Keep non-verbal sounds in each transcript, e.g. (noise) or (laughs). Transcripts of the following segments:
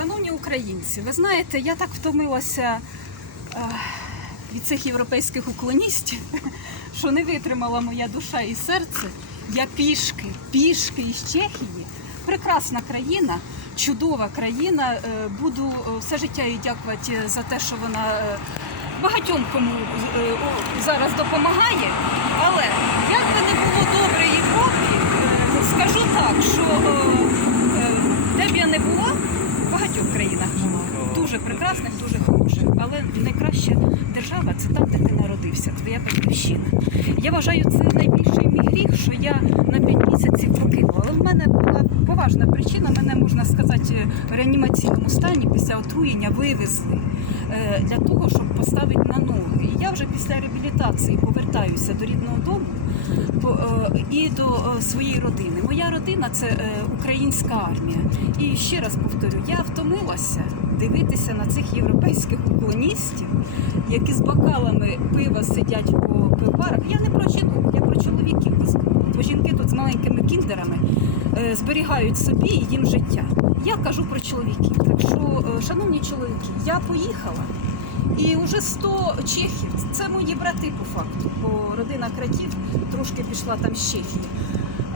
Шановні українці, ви знаєте, я так втомилася е, від цих європейських уклоністів, (laughs) що не витримала моя душа і серце. Я пішки, пішки із Чехії. Прекрасна країна, чудова країна. Е, Буду е, все життя їй дякувати за те, що вона багатьом кому зараз допомагає. Але як би не було добре Європі, е, скажу так, що е, е, де б я не була, в багатьох країнах була. Дуже прекрасних, дуже хороших. Але найкраща держава це там, де ти народився, твоя батьківщина. Я вважаю, це найбільший мій гріх, що я на п'ять місяців покинула. Але в мене була поважна причина. Мене можна сказати в реанімаційному стані після отруєння вивезли е, для того, щоб поставити на ноги. І я вже після реабілітації повертаюся до рідного дому е, і до е, своєї родини. Моя родина це е, українська армія. І ще раз повторю, я втомилася дивитися на цих європейських уклоністів, які з бокалами пива сидять по пивбарах. Я не про жінок, я про чоловіків. Бо жінки тут з маленькими кіндерами зберігають собі і їм життя. Я кажу про чоловіків. Так що, шановні чоловіки, я поїхала. І вже 100 чехів, це мої брати по факту, бо родина кратів трошки пішла там з Чехії.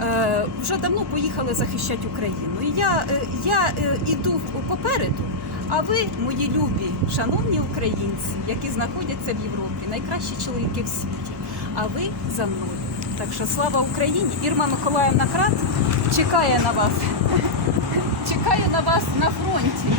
Е, вже давно поїхали захищати Україну. І я, е, я е, іду попереду, а ви, мої любі, шановні українці, які знаходяться в Європі, найкращі чоловіки в світі. А ви за мною. Так що слава Україні! Ірма Миколаївна Крат чекає на вас. (laughs) Чекає на вас на фронті,